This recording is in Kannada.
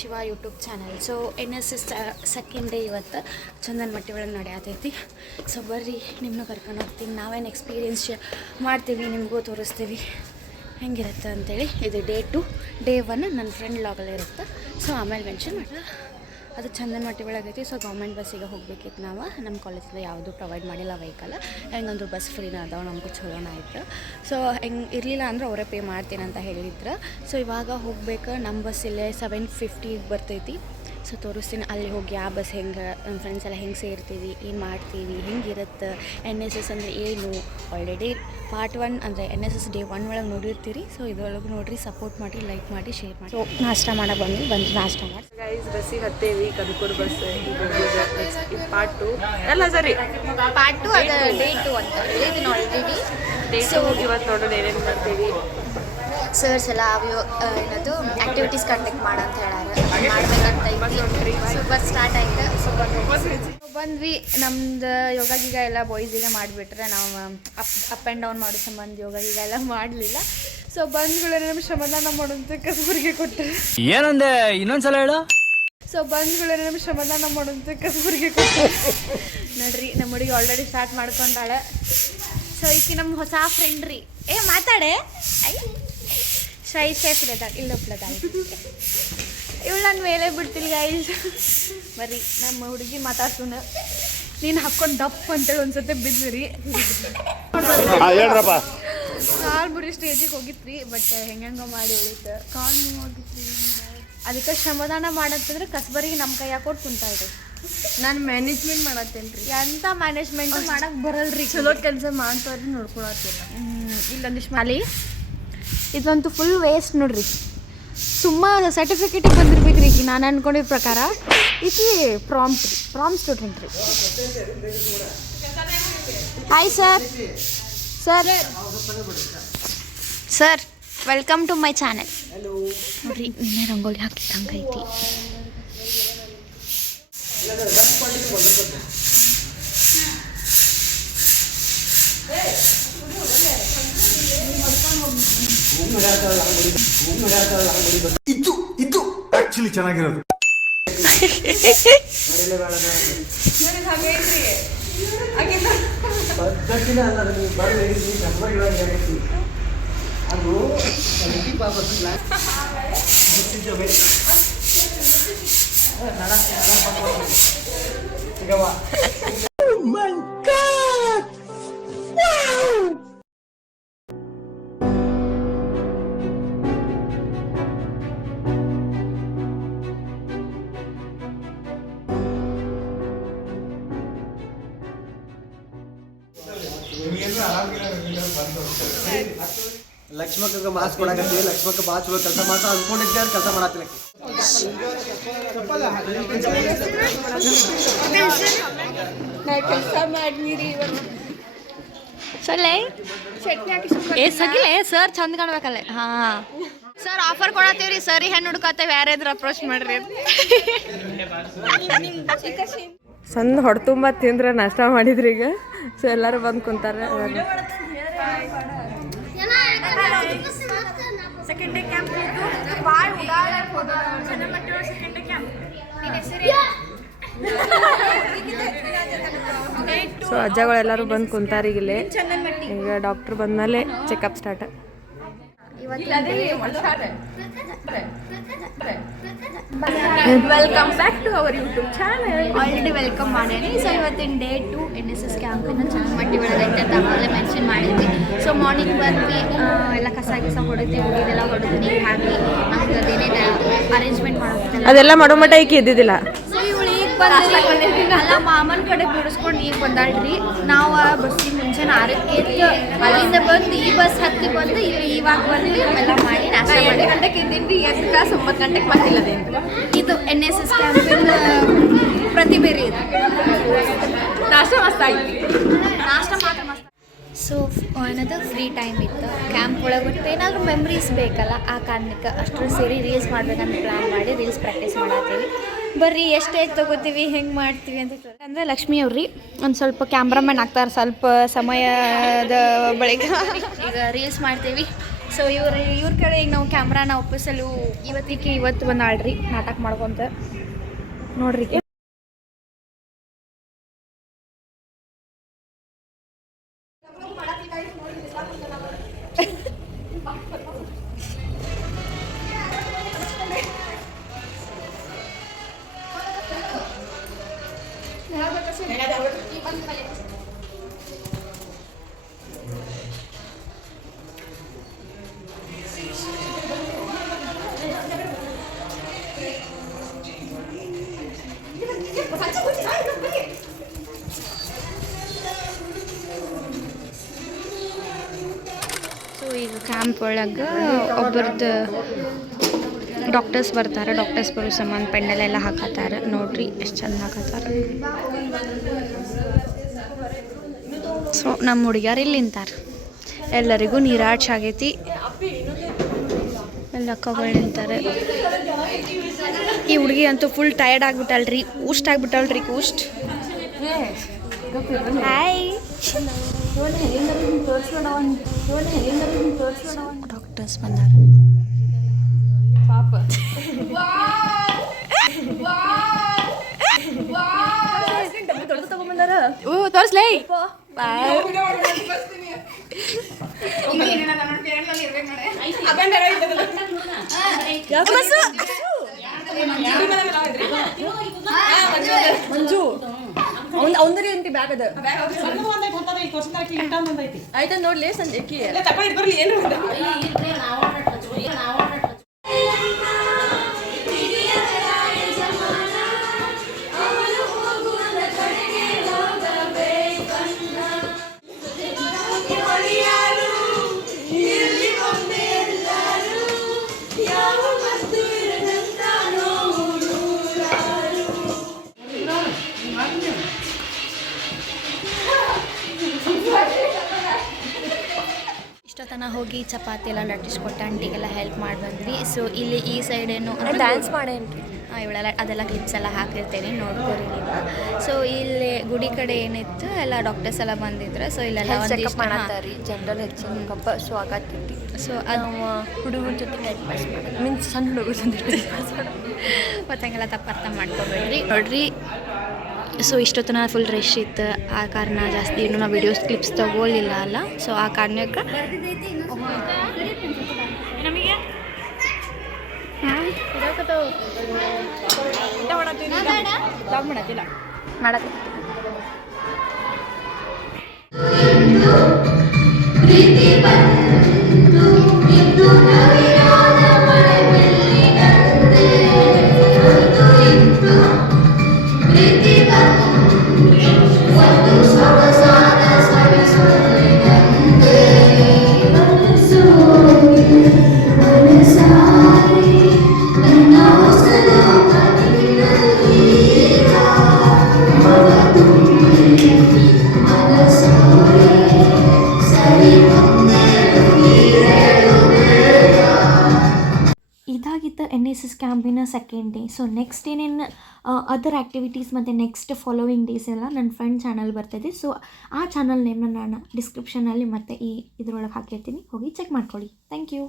Shiva YouTube channel. So NSS second day ಇವತ್ತು ಚಂದನಮಟ್ಟಿ ಒಳಗೆ ನಡೆಯತೈತಿ. ಸೊ ಬರ್ರಿ ನಿಮ್ಮನ್ನು ಕರ್ಕೊಂಡು ಹೋಗ್ತೀನಿ, ನಾವೇನು ಎಕ್ಸ್ಪೀರಿಯನ್ಸ್ ಮಾಡ್ತೀವಿ, ನಿಮಗೂ ತೋರಿಸ್ತೀವಿ ಹೆಂಗಿರುತ್ತೆ ಅಂತೇಳಿ. ಇದು ಡೇ 2. ಡೇ 1 ನನ್ನ ಫ್ರೆಂಡ್ ಲಾಗಲ್ಲಿ ಇರುತ್ತೆ. ಸೊ ಆಮೇಲೆ ಮೆನ್ಷನ್ ಮಾಡಿ ಅದು ಚಂದನಮಟ್ಟಿ ಒಳಗೈತಿ. ಸೊ ಗೌರ್ಮೆಂಟ್ ಬಸ್ಸಿಗೆ ಹೋಗ್ಬೇಕಿತ್ತು. ನಾವು ನಮ್ಮ ಕಾಲೇಜಿಂದ ಯಾವುದೂ ಪ್ರೊವೈಡ್ ಮಾಡಿಲ್ಲ ವೆಹಿಕಲ್. ಹೆಂಗಂದ್ರು ಬಸ್ ಫ್ರೀನ ಅದಾವೆ, ನಮಗೂ ಚಲೋನ ಆಯ್ತು. ಸೊ ಹೆಂಗೆ ಇರಲಿಲ್ಲ ಅಂದ್ರೆ ಅವರೇ ಪೇ ಮಾಡ್ತೀನಿ ಅಂತ ಹೇಳಿದ್ರು. ಸೊ ಇವಾಗ ಹೋಗ್ಬೇಕು. ನಮ್ಮ ಬಸ್ ಇಲ್ಲೇ 7:50 ಬರ್ತೈತಿ. ಸೊ ತೋರಿಸ್ತೀನಿ ಅಲ್ಲಿ ಹೋಗಿ ಆ ಬಸ್ ಹೆಂಗೆ, ನಮ್ಮ ಫ್ರೆಂಡ್ಸ್ ಎಲ್ಲ ಹೆಂಗೆ ಸೇರ್ತೀವಿ, ಏನು ಮಾಡ್ತೀವಿ, ಹೆಂಗಿರುತ್ತೆ, NSS ಅಂದರೆ ಏನು. ಆಲ್ರೆಡಿ ಪಾರ್ಟ್ 1 ಅಂದರೆ NSS ಡೇ 1 ಒಳಗೆ ನೋಡಿರ್ತೀರಿ. ಸೊ ಇದ್ರೊಳಗೆ ನೋಡಿರಿ, ಸಪೋರ್ಟ್ ಮಾಡಿ, ಲೈಕ್ ಮಾಡಿ, ಶೇರ್ ಮಾಡಿ. ಸೊ ನಾಷ್ಟ ಮಾಡಕ್ಕೆ ಬಂದು ನಾಷ್ಟ ಮಾಡಿ ಗೈಸ್ ಬಸ್ಸಿಗೆ ಹತ್ತೇವಿ. ಕನಕಪುರ ಬಸ್ ನೆಕ್ಸ್ಟ್ ಪಾರ್ಟ್ 2 ಅಲ್ಲ ಸರಿ ಪಾರ್ಟ್ 2 ಅದು ಡೇ 2 ಅಂತ ಹೇಳಿದ್ದೀನಿ ಆಲ್ರೆಡಿ. ಸೊ ಇವತ್ತು ನೋಡೋಣ ಏನೇನು ಮಾಡ್ತೀವಿ. ಸರ್ಸ್ ಎಲ್ಲ ಏನದು ಆ್ಯಕ್ಟಿವಿಟೀಸ್ ಕಂಡಕ್ಟ್ ಮಾಡಂತ ಮಾಡ್ಬೇಕಂತ ಬಸ್ ಸ್ಟಾರ್ಟ್ ಆಯ್ತು. ಸೊ ಬಂದ್ವಿ. ನಮ್ದು ಯೋಗ ಗೀಗ ಎಲ್ಲ ಬಾಯ್ಸಿಗೆ ಮಾಡಿಬಿಟ್ರೆ ನಾವು ಅಪ್ ಆ್ಯಂಡ್ ಡೌನ್ ಮಾಡೋ ಸಂಬಂಧ ಯೋಗ ಗೀಗ ಎಲ್ಲ ಮಾಡಲಿಲ್ಲ. ಸೊ ಬಂದ್ಗಳೇ ನಮ್ಮ ಶ್ರಮದಾನ ಮಾಡೋಂಥ ಕಸಬರಿಗೆ ಕೊಟ್ಟರು. ಏನಂದೆ ಇನ್ನೊಂದ್ಸಲ ಹೇಳು. ಸೊ ಬಂದ್ಗಳೇ ನಮ್ಮ ಶ್ರಮದಾನ ಮಾಡೋಂಥ ಕಸಬರಿಗೆ ಕೊಟ್ಟರು. ನೋಡ್ರಿ ನಮ್ಮ ಹುಡುಗಿ ಆಲ್ರೆಡಿ ಸ್ಟಾರ್ಟ್ ಮಾಡ್ಕೊಂಡಾಳೆ. ಸೊ ಈಕಿ ನಮ್ಮ ಹೊಸ ಫ್ರೆಂಡ್ ರೀ. ಮಾತಾಡೆ ಶೈ ಶೇಫ್ ಇಲ್ಲದಾಳೆ, ಇಲ್ಲೊಪ್ಲದಾಳೆ. ಇವಳು ನನ್ನ ಮೇಲೆ ಬಿಡ್ತಿಲ್ಲ ಗೈಸ್. ಬರ್ರಿ ನಮ್ಮ ಹುಡುಗಿ ಮಾತಾಡ್ಸೋಣ. ನೀನು ಹಾಕ್ಕೊಂಡು ಡಪ್ ಅಂತೇಳಿ ಒಂದ್ಸತಿ ಬಿದ್ದಿರಿ. ಕಾಲು ಬರೀ ಸ್ಟೇಜಿಗೆ ಹೋಗಿತ್ರಿ, ಬಟ್ ಹೆಂಗೋ ಮಾಡಿ ಉಳಿತು. ಕಾಲು ಹೋಗಿತ್ರಿ. ಅದಕ್ಕೆ ಶ್ರಮದಾನ ಮಾಡತ್ತಂದ್ರೆ ಕಸ್ಬರಿಗೆ ನಮ್ಮ ಕೈ ಹಾಕೊಟ್ಟು ಕುಂತಾಳ್ರಿ. ನಾನು ಮ್ಯಾನೇಜ್ಮೆಂಟ್ ಮಾಡತ್ತೇನೆ ರೀ. ಎಂಥ ಮ್ಯಾನೇಜ್ಮೆಂಟ್ ಮಾಡಕ್ಕೆ ಬರಲ್ರಿ. ಚಲೋ ಕೆಲಸ ಮಾಡ್ತಾರ್ರಿ, ನೋಡ್ಕೊಳತ್ತಿಲ್ಲ. ಇಲ್ಲೊಂದಿಷ್ಟು ಮಾಲಿ ಇದಂತೂ ಫುಲ್ ವೇಸ್ಟ್ ನೋಡ್ರಿ. ಸುಮ್ಮ ಸರ್ಟಿಫಿಕೇಟಿಗೆ ಬಂದಿರ್ಬೇಕು ರೀ. ಈಗ ನಾನು ಅನ್ಕೊಂಡಿದ್ದ ಪ್ರಕಾರ ಈಕಿ ಪ್ರಾಮ್ ಸ್ಟೂಡೆಂಟ್ ರೀ. Hi sir. Sir welcome to my channel. ನೋಡ್ರಿ ನಿನ್ನೆ ರಂಗೋಲಿ ಹಾಕಿಟ್ಟಂಗೈತಿ. ಇದು ಆಕ್ಚುಲಿ ಚೆನ್ನಾಗಿರೋದು. ಲಕ್ಷ್ಮಕ್ಕ ಮಾಸ್ಕ್ ಕೊಡಕತ್ತಿ. ಲಕ್ಷ್ಮಕ್ಕ ಭಾಳ ಚಲೋ ಕೆಲಸ ಮಾಡ್ತಾ ಅನ್ಕೊಂಡಿದ್ದೆ, ಅವ್ರು ಕೆಲಸ ಮಾಡತ್ತಿಲ್ಲ. ಕೆಲಸ ಮಾಡಿರಿ ಸಗಿಲೆ ಸರ್ ಚಂದ ಕಾಣ್ಬೇಕಲ್ಲ. ಹಾಂ ಸರ್ ಆಫರ್ ಕೊಡತ್ತೀವ್ರಿ. ಸರಿ ಹೆಣ್ಣು ಹುಡ್ಕತ್ತೇವೆ, ಯಾರಾದ್ರೂ ಅಪ್ರೋಚ್ ಮಾಡ್ರಿ. ಸಣ್ಣ ಹೊಡೆ ತುಂಬ ತಿಂದ್ರೆ ನಾಷ್ಟ ಮಾಡಿದ್ರಿ ಈಗ. ಸೊ ಎಲ್ಲರೂ ಬಂದು ಕುಂತಾರೆ. ಸೊ ಅಜ್ಜಗಳೆಲ್ಲರೂ ಬಂದು ಕುಂತಾರೆ ಈಗಲೇ. ಈಗ ಡಾಕ್ಟ್ರ್ ಬಂದಮೇಲೆ checkup start. Welcome back to our YouTube channel. Already welcome ಮಾಡೇನಿ. ಸೊ ಇವತ್ತಿನ ಡೇ 2 NSS ಕ್ಯಾಂಪಿನ ಚಂದನಮಟ್ಟಿ ಒಳಗೈತೆ ಅಂತ ಆಮೇಲೆ ಮೆನ್ಷನ್ ಮಾಡಿದ್ವಿ. ಸೊ ಮಾರ್ನಿಂಗ್ ಬಂದ್ವಿ, ಎಲ್ಲ ಕಸ ಹೊಡಿತೀವಿ, ಹುಡುಗಿದೆಲ್ಲ ಹೊಡೆದು ನೀರು ಹಾಕಿ ನಮ್ಗೆ ಅದೇನೇನು ಅರೇಂಜ್ಮೆಂಟ್ ಮಾಡೋದು ಅದೆಲ್ಲ ಮಾಡೋ ಮಟ್ಟ ಈಕೆ ಇದ್ದಿದ್ದಿಲ್ಲ. ಸೊ ಇವಳು ಈಗ ಬಂದ್ರಿ ಅಲ್ಲ ಮಾಮನ ಕಡೆ ಬಿಡಿಸ್ಕೊಂಡು ಈಗ ಬಂದಾಳ್ರಿ. ನಾವು ಬಸ್ಸಿಗೆ ಮುಂಚೆನ 6ಕ್ಕೆ ಎದ್ದು ಅಲ್ಲಿಂದ ಬಂದು ಈ ಬಸ್ ಹತ್ತಿ ಬಂದು ಇವಾಗ ಬಂದ್ವಿ. ಎಲ್ಲ ಮಾಡಿ ನಾಷ್ಟ 2 ಗಂಟೆಗೆ ಇದ್ದೀನಿ. 2 ಕ್ಲಾಸ್ 9 ಗಂಟೆಗೆ ಬಂದಿಲ್ಲದೇನು. ಇದು NSS ಕ್ಯಾಂಪಿನ ಪ್ರತಿಭೆ ರೀ. ಇದು ನಾಷ್ಟ ಮಸ್ತ್ ಆಗಿ ನಾಷ್ಟ ಮಾತ್ರ ಮಸ್ತ್. ಸೊ ಏನದು ಫ್ರೀ ಟೈಮ್ ಇತ್ತು ಕ್ಯಾಂಪ್ ಒಳಗೆ. ಬಿಟ್ಟು ಏನಾದರೂ ಮೆಮ್ರೀಸ್ ಬೇಕಲ್ಲ, ಆ ಕಾರಣಕ್ಕೆ ಅಷ್ಟರ ಸೇರಿ ರೀಲ್ಸ್ ಮಾಡ್ಬೇಕಂತ ಪ್ಲ್ಯಾನ್ ಮಾಡಿ ರೀಲ್ಸ್ ಪ್ರಾಕ್ಟೀಸ್ ಮಾಡತ್ತೀವಿ. ಬರ್ರಿ ಎಷ್ಟು ಹೇಗೆ ತೊಗೋತೀವಿ, ಹೆಂಗೆ ಮಾಡ್ತೀವಿ ಅಂತ. ಅಂದರೆ ಲಕ್ಷ್ಮಿ ಅವ್ರಿ ಒಂದು ಸ್ವಲ್ಪ ಕ್ಯಾಮ್ರಾಮನ್ ಆಗ್ತಾರೆ, ಸ್ವಲ್ಪ ಸಮಯದ ಬಳಿಕ ಈಗ ರೀಲ್ಸ್ ಮಾಡ್ತೀವಿ. ಸೊ ಇವ್ರ ಕಡೆ ಈಗ ನಾವು ಕ್ಯಾಮ್ರಾನ ಒಪ್ಪಿಸಲು ಇವತ್ತು ಬಂದಾಳ್ರಿ ನಾಟಕ ಮಾಡ್ಕೊಂತ ನೋಡ್ರಿ. ಸೊ ಈಗ ಕ್ಯಾಂಪ್ ಒಳಗೆ ಒಬ್ಬರದ್ದು ಡಾಕ್ಟರ್ಸ್ ಬರ್ತಾರೆ. ಡಾಕ್ಟರ್ಸ್ ಬರೋ ಸಂಬಂಧ ಪೆಂಡಲ್ ಎಲ್ಲ ಹಾಕತ್ತಾರೆ. ನೋಡ್ರಿ ಎಷ್ಟು ಚಂದ ಹಾಕತ್ತಾರೆ. ಸೊ ನಮ್ಮ ಹುಡುಗಿಯರು ಇಲ್ಲಿ ನಿಂತಾರೆ. ಎಲ್ಲರಿಗೂ ನೀರಾಡ್ಸಿ ಆಗೈತಿ. ಎಲ್ಲ ಅಕ್ಕಗಳು ನಿಂತಾರೆ. ಈ ಹುಡುಗಿ ಅಂತೂ ಫುಲ್ ಟಯರ್ಡ್ ಆಗ್ಬಿಟ್ಟಲ್ರಿ. ಊಸ್ಟ್ ಆಗ್ಬಿಟ್ಟಲ್ರಿ. ಹಾಯ್, ಡಾಕ್ಟರ್ಸ್ ಬಂದಾರ. ಪಾಪ ತೋರ್ಸ್ಲೇ. ಮಂಜು ಅವಂದ್ರಿ ಅಂತಿ ಬ್ಯಾಗ್ ಅದ ಆಯ್ತಾ ನೋಡ್ಲಿ ಸಂಜೆಕಿ ಬರ್ಲಿ ಏನು ಇಷ್ಟೊತ್ತನ ಹೋಗಿ ಚಪಾತಿ ಎಲ್ಲ ಲಟ್ಟಿಸ್ಕೊಟ್ಟು ಆಂಟಿಗೆಲ್ಲ ಹೆಲ್ಪ್ ಮಾಡಿ ಬಂದ್ವಿ. ಸೊ ಇಲ್ಲಿ ಈ ಸೈಡ್ ಏನು ಡ್ಯಾನ್ಸ್ ಮಾಡೇನ್ರಿ ಇವಳೆಲ್ಲ ಅದೆಲ್ಲ ಕ್ಲಿಪ್ಸ್ ಎಲ್ಲ ಹಾಕಿರ್ತೇನೆ, ನೋಡ್ಕೊರಿ ನೀವು. ಸೊ ಇಲ್ಲಿ ಗುಡಿ ಕಡೆ ಏನಿತ್ತು ಎಲ್ಲ ಡಾಕ್ಟರ್ಸ್ ಎಲ್ಲ ಬಂದಿದ್ರು. ಸೊ ಇಲ್ಲೆಲ್ಲ ಚೆಕಪ್ ಮಾಡತ್ತಾರಿ ಜನರಲ್ ಚೆಕಪ್. ಸೊ ಆಗತ್ತೈತಿ. ಸೊ ಅದು ಹುಡುಗರ ಜೊತೆ ಟೈಮ್ ಪಾಸ್ ಮಾಡೋದು ಮೀನ್ಸ್ ಸಣ್ಣ ಹುಡುಗರ ಜೊತೆ ಟೈಮ್ ಪಾಸ್ ಮಾಡೋದು. ಮತ್ತು ಹಂಗೆಲ್ಲ ತಪ್ಪು ಅರ್ಥ ಮಾಡ್ಕೊಬೇಡ್ರಿ. ನೋಡ್ರಿ, ಸೊ ಇಷ್ಟೊತ್ತನ ಫುಲ್ ರಶ್ ಇತ್ತು. ಆ ಕಾರಣ ಜಾಸ್ತಿ ಇನ್ನೂ ನಾವು ವಿಡಿಯೋಸ್ ಕ್ಲಿಪ್ಸ್ ತೊಗೊಳ್ಳಿಲ್ಲ ಅಲ್ಲ. ಸೊ ಆ ಕಾರಣಕ್ಕೆ ಇದಾಗಿತ್ತು NSS ಕ್ಯಾಂಪಿನ ಸೆಕೆಂಡ್ ಡೇ. ಸೊ ನೆಕ್ಸ್ಟ್ ಏನೇನು ಅದರ್ ಆ್ಯಕ್ಟಿವಿಟೀಸ್ ಮತ್ತು ನೆಕ್ಸ್ಟ್ ಫಾಲೋವಿಂಗ್ ಡೇಸ್ ಎಲ್ಲ ನನ್ನ ಫ್ರೆಂಡ್ ಚಾನಲ್ ಬರ್ತಾಯಿದೆ. ಸೊ ಆ ಚಾನಲ್ ನೇಮ್ನ ನಾನು ಡಿಸ್ಕ್ರಿಪ್ಷನಲ್ಲಿ ಮತ್ತು ಈ ಇದ್ರೊಳಗೆ ಹಾಕಿರ್ತೀನಿ, ಹೋಗಿ ಚೆಕ್ ಮಾಡ್ಕೊಳ್ಳಿ. Thank you.